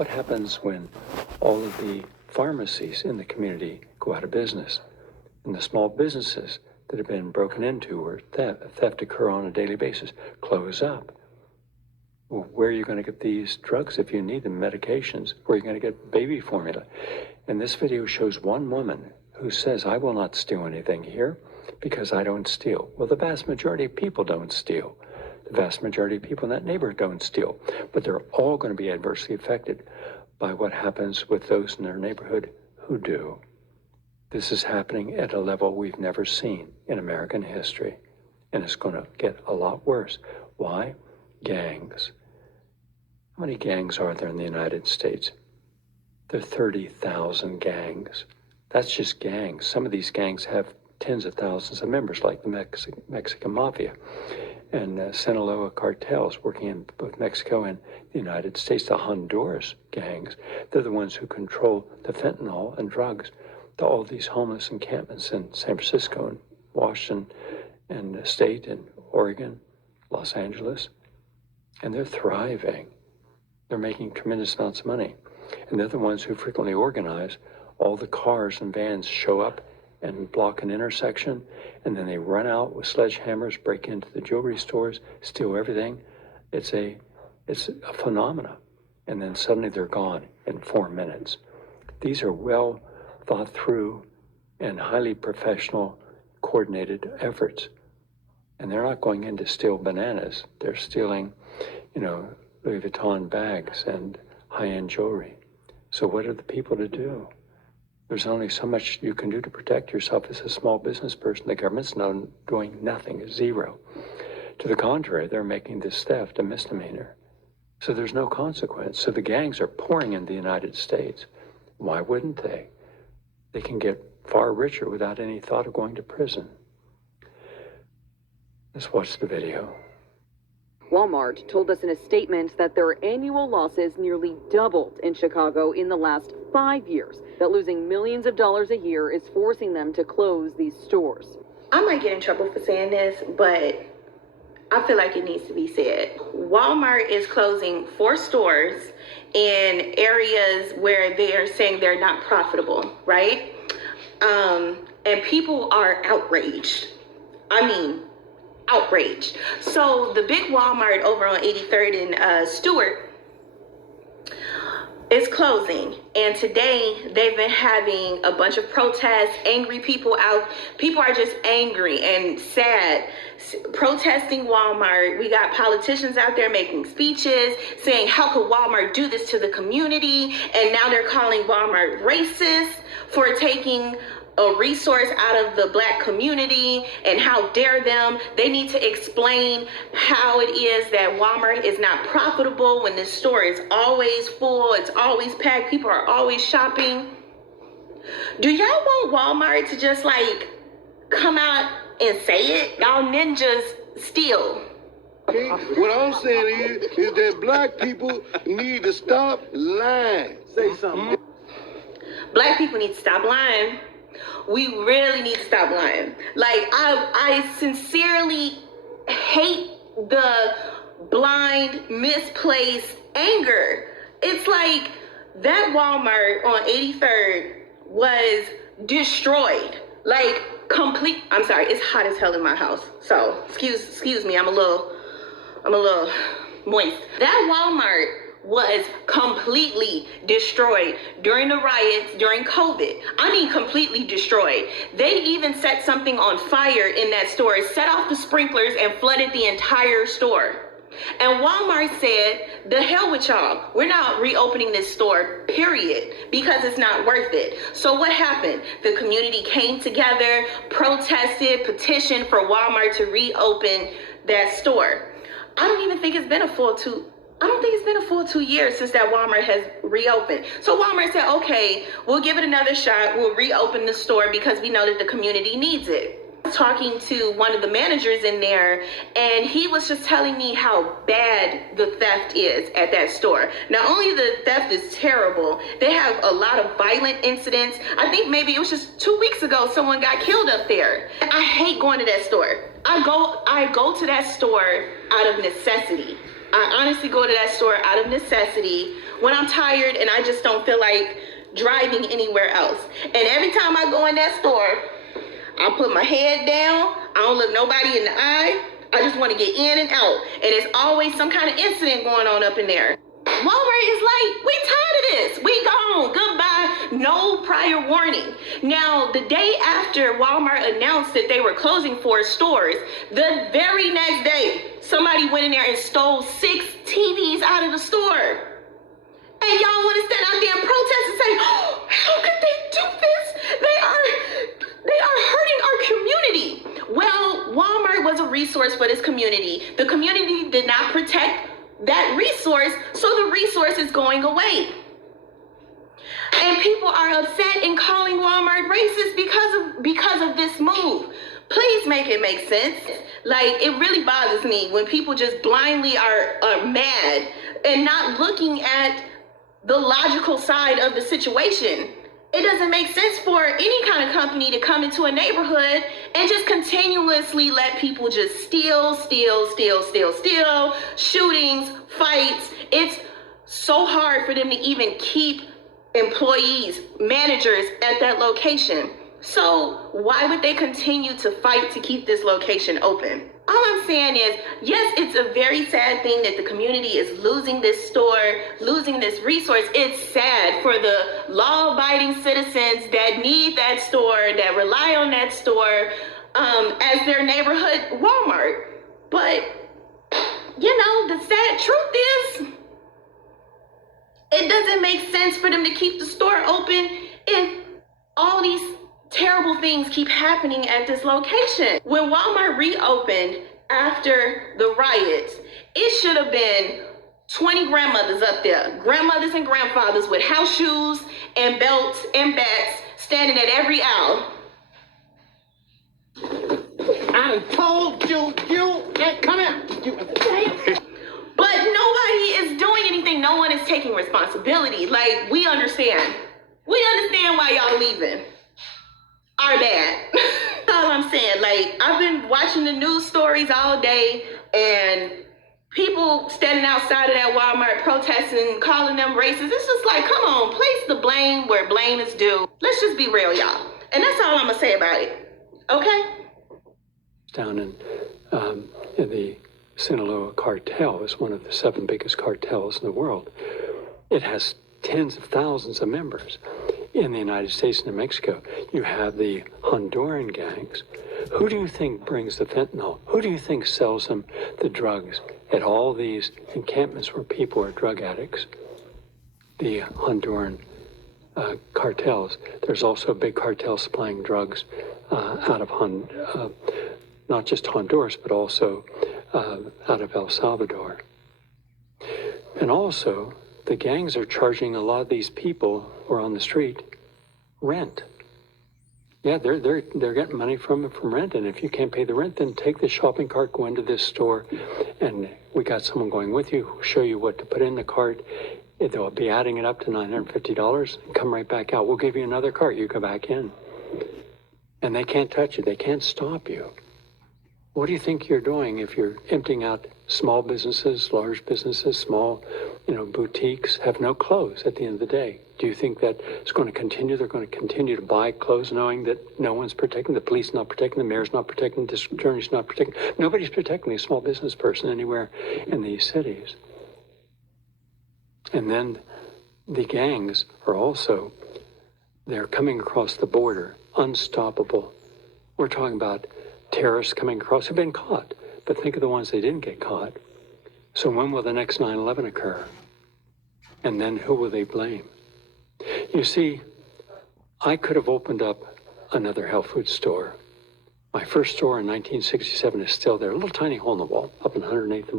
What happens when all of the pharmacies in the community go out of business and the small businesses that have been broken into or theft occur on a daily basis close up? Well, where are you going to get these drugs if you need them, medications? Where are you going to get baby formula? And this video shows one woman who says, I will not steal anything here because I don't steal. Well, the vast majority of people don't steal. The vast majority of people in that neighborhood don't steal. But they're all going to be adversely affected by what happens with those in their neighborhood who do. This is happening at a level we've never seen in American history. And it's going to get a lot worse. Why? Gangs. How many gangs are there in the United States? There are 30,000 gangs. That's just gangs. Some of these gangs have tens of thousands of members, like the Mexican Mafia and Sinaloa cartels working in both Mexico and the United States. The Honduras gangs, they're the ones who control the fentanyl and drugs to all these homeless encampments in San Francisco and Washington and State and Oregon, Los Angeles. And they're thriving. They're making tremendous amounts of money. And they're the ones who frequently organize all the cars and vans show up and block an intersection, and then they run out with sledgehammers, break into the jewelry stores, steal everything. It's a phenomena. And then suddenly they're gone in 4 minutes. These are well thought through and highly professional, coordinated efforts. And they're not going in to steal bananas. They're stealing, Louis Vuitton bags and high-end jewelry. So what are the people to do? There's only so much you can do to protect yourself as a small business person. The government's doing nothing, zero. To the contrary, they're making this theft a misdemeanor. So there's no consequence. So the gangs are pouring into the United States. Why wouldn't they? They can get far richer without any thought of going to prison. Let's watch the video. Walmart told us in a statement that their annual losses nearly doubled in Chicago in the last 5 years, that losing millions of dollars a year is forcing them to close these stores. I might get in trouble for saying this, but I feel like it needs to be said. Walmart is closing 4 stores in areas where they are saying they're not profitable, right? And people are outraged. I mean, outraged. So the big Walmart over on 83rd and Stewart is closing, and today they've been having a bunch of protests, angry people out. People are just angry and sad, protesting Walmart. We got politicians out there making speeches saying, how could Walmart do this to the community? And now they're calling Walmart racist for taking a resource out of the Black community, and how dare them. They need to explain how it is that Walmart is not profitable when this store is always full, it's always packed, people are always shopping. Do y'all want Walmart to just come out and say it? Y'all ninjas steal. What I'm saying is that Black people need to stop lying. Say something. Black people need to stop lying. We really need to stop lying. I sincerely hate the blind, misplaced anger. It's like that Walmart on 83rd was destroyed. Complete. I'm sorry, it's hot as hell in my house. So excuse me, I'm a little moist. That Walmart was completely destroyed during the riots, during COVID. I mean, completely destroyed. They even set something on fire in that store, set off the sprinklers and flooded the entire store. And Walmart said, the hell with y'all. We're not reopening this store, period, because it's not worth it. So what happened? The community came together, protested, petitioned for Walmart to reopen that store. I don't think it's been a full 2 years since that Walmart has reopened. So Walmart said, okay, we'll give it another shot. We'll reopen the store because we know that the community needs it. I was talking to one of the managers in there, and he was just telling me how bad the theft is at that store. Not only the theft is terrible, they have a lot of violent incidents. I think maybe it was just 2 weeks ago someone got killed up there. I hate going to that store. I go to that store out of necessity. I honestly go to that store out of necessity when I'm tired and I just don't feel like driving anywhere else. And every time I go in that store, I put my head down. I don't look nobody in the eye. I just want to get in and out. And it's always some kind of incident going on up in there. Walmart is like, we tired of this. We gone. Goodbye. No prior warning. Now, the day after Walmart announced that they were closing 4 stores, the very next day, somebody went in there and stole 6 TVs out of the store. And y'all want to stand out there and protest and say, oh, how could they do this? They are hurting our community. Well, Walmart was a resource for this community. The community did not protect that resource, so the resource is going away. And people are upset and calling Walmart racist because of this move. Please make it make sense. Like, it really bothers me when people just blindly are mad and not looking at the logical side of the situation. It doesn't make sense for any kind of company to come into a neighborhood and just continuously let people just steal, shootings, fights. It's so hard for them to even keep employees, managers at that location. So why would they continue to fight to keep this location open? All I'm saying is, yes, it's a very sad thing that the community is losing this store, losing this resource. It's sad for the law-abiding citizens that need that store, that rely on that store as their neighborhood Walmart. But, you know, the sad truth is, it doesn't make sense for them to keep the store open if all these terrible things keep happening at this location. When Walmart reopened after the riots, it should have been 20 grandmothers up there, grandmothers and grandfathers with house shoes and belts and bats standing at every aisle. I told you, come here. But nobody is doing anything. No one is taking responsibility. Like, we understand. We understand why y'all leaving. Our bad. That's all I'm saying. Like, I've been watching the news stories all day, and people standing outside of that Walmart protesting, calling them racist. It's just like, come on, place the blame where blame is due. Let's just be real, y'all. And that's all I'm gonna say about it. Okay? Down in the Sinaloa cartel is one of the 7 biggest cartels in the world. It has tens of thousands of members. In the United States and in Mexico, you have the Honduran gangs. Who do you think brings the fentanyl? Who do you think sells them the drugs at all these encampments where people are drug addicts? The Honduran cartels. There's also a big cartel supplying drugs out of not just Honduras, but also out of El Salvador. And also, the gangs are charging a lot of these people who are on the street rent. Yeah, they're getting money from rent, and if you can't pay the rent, then take the shopping cart, go into this store, and we got someone going with you who'll show you what to put in the cart. They'll be adding it up to $950 and come right back out. We'll give you another cart. You go back in. And they can't touch you. They can't stop you. What do you think you're doing if you're emptying out small businesses, large businesses, small, boutiques have no clothes at the end of the day? Do you think that it's going to continue? They're going to continue to buy clothes knowing that no one's protecting, the police not protecting, the mayor's not protecting, the district attorney's not protecting. Nobody's protecting a small business person anywhere in these cities. And then the gangs are also, they're coming across the border, unstoppable. We're talking about terrorists coming across who've been caught, but think of the ones that didn't get caught. So when will the next 9/11 occur? And then who will they blame? You see, I could have opened up another health food store. My first store in 1967 is still there, a little tiny hole in the wall up in 108th and Broad.